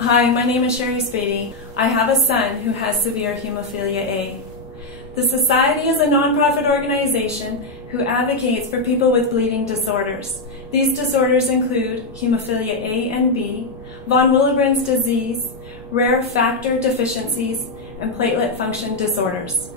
Hi, my name is Sherry Spady. I have a son who has severe hemophilia A. The Society is a nonprofit organization who advocates for people with bleeding disorders. These disorders include hemophilia A and B, von Willebrand's disease, rare factor deficiencies, and platelet function disorders.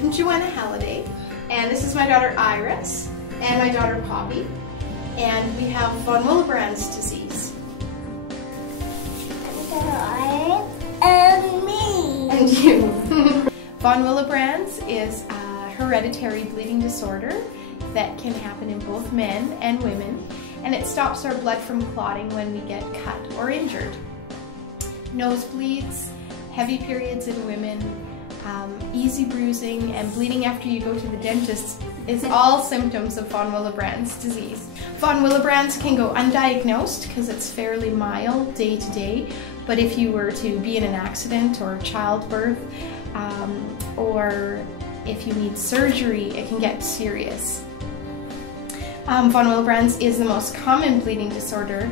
I'm Joanna Halliday, and this is my daughter Iris, and my daughter Poppy, and we have von Willebrand's disease. And me. And you. Von Willebrand's is a hereditary bleeding disorder that can happen in both men and women, and it stops our blood from clotting when we get cut or injured. Nosebleeds, heavy periods in women, easy bruising, and bleeding after you go to the dentist is all symptoms of von Willebrand's disease. Von Willebrand's can go undiagnosed because it's fairly mild day to day, but if you were to be in an accident or childbirth, or if you need surgery, it can get serious. Von Willebrand's is the most common bleeding disorder.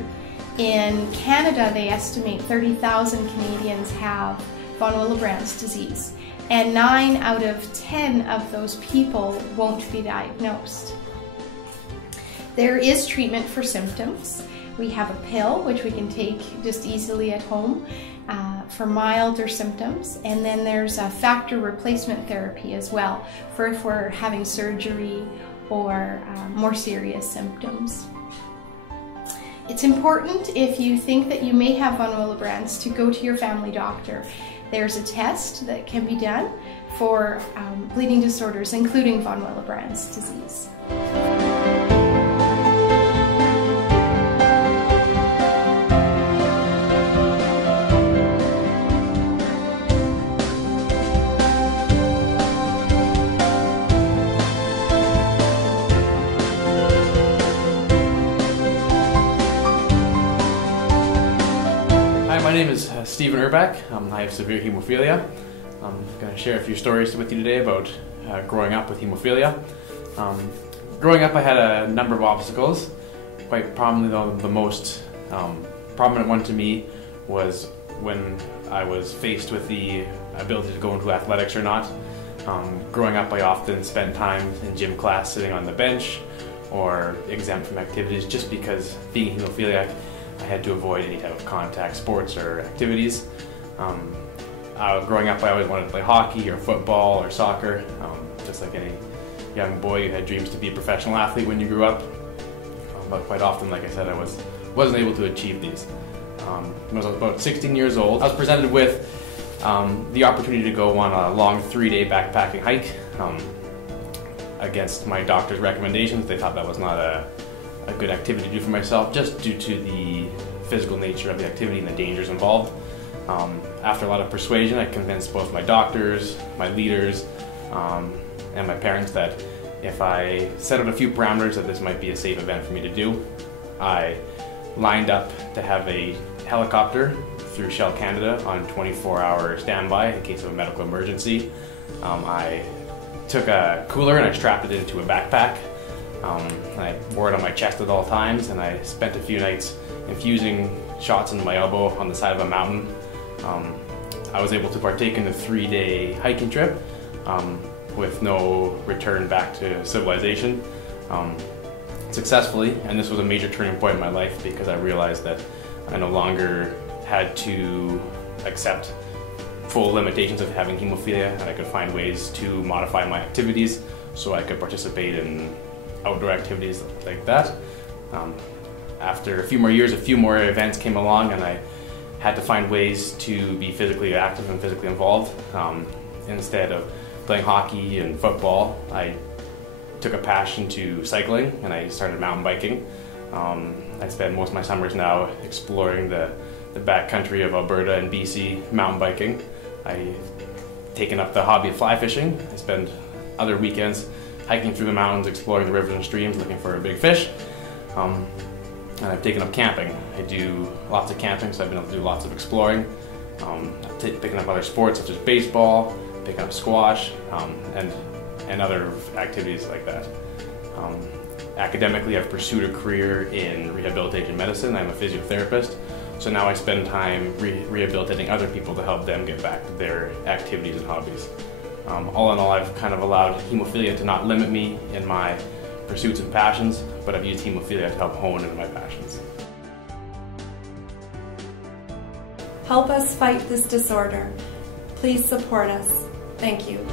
In Canada, they estimate 30,000 Canadians have von Willebrand's disease, and 9 out of 10 of those people won't be diagnosed. There is treatment for symptoms. We have a pill which we can take just easily at home for milder symptoms, and then there's a factor replacement therapy as well for if we're having surgery or more serious symptoms. It's important, if you think that you may have von Willebrand's, to go to your family doctor. There's a test that can be done for bleeding disorders, including von Willebrand's disease. Hi, my name is Stephen Urbach. I have severe hemophilia. I'm going to share a few stories with you today about growing up with hemophilia. Growing up, I had a number of obstacles. Quite prominently, though, the most prominent one to me was when I was faced with the ability to go into athletics or not. Growing up, I often spent time in gym class sitting on the bench or exempt from activities just because, being hemophiliac, I had to avoid any type of contact sports or activities. Growing up, I always wanted to play hockey or football or soccer. Just like any young boy, you had dreams to be a professional athlete when you grew up. But quite often, like I said, I wasn't able to achieve these. When I was about 16 years old, I was presented with the opportunity to go on a long 3-day backpacking hike. Against my doctor's recommendations, they thought that was not a good activity to do for myself, just due to the physical nature of the activity and the dangers involved. After a lot of persuasion, I convinced both my doctors, my leaders, and my parents that if I set out a few parameters that this might be a safe event for me to do. I lined up to have a helicopter through Shell Canada on 24-hour standby in case of a medical emergency. I took a cooler and I strapped it into a backpack. I wore it on my chest at all times, and I spent a few nights infusing shots into my elbow on the side of a mountain. I was able to partake in the 3-day hiking trip with no return back to civilization successfully, and this was a major turning point in my life because I realized that I no longer had to accept full limitations of having hemophilia, and I could find ways to modify my activities so I could participate in outdoor activities like that. After a few more years, a few more events came along, and I had to find ways to be physically active and physically involved. Instead of playing hockey and football, I took a passion to cycling, and I started mountain biking. I spend most of my summers now exploring the backcountry of Alberta and BC mountain biking. I've taken up the hobby of fly fishing. I spend other weekends hiking through the mountains, exploring the rivers and streams, looking for big fish. And I've taken up camping. I do lots of camping, so I've been able to do lots of exploring. Picking up other sports such as baseball, picking up squash, and other activities like that. Academically, I've pursued a career in rehabilitation medicine. I'm a physiotherapist, so now I spend time rehabilitating other people to help them get back to their activities and hobbies. All in all, I've kind of allowed hemophilia to not limit me in my pursuits and passions, but I've used hemophilia to help hone into my passions. Help us fight this disorder. Please support us. Thank you.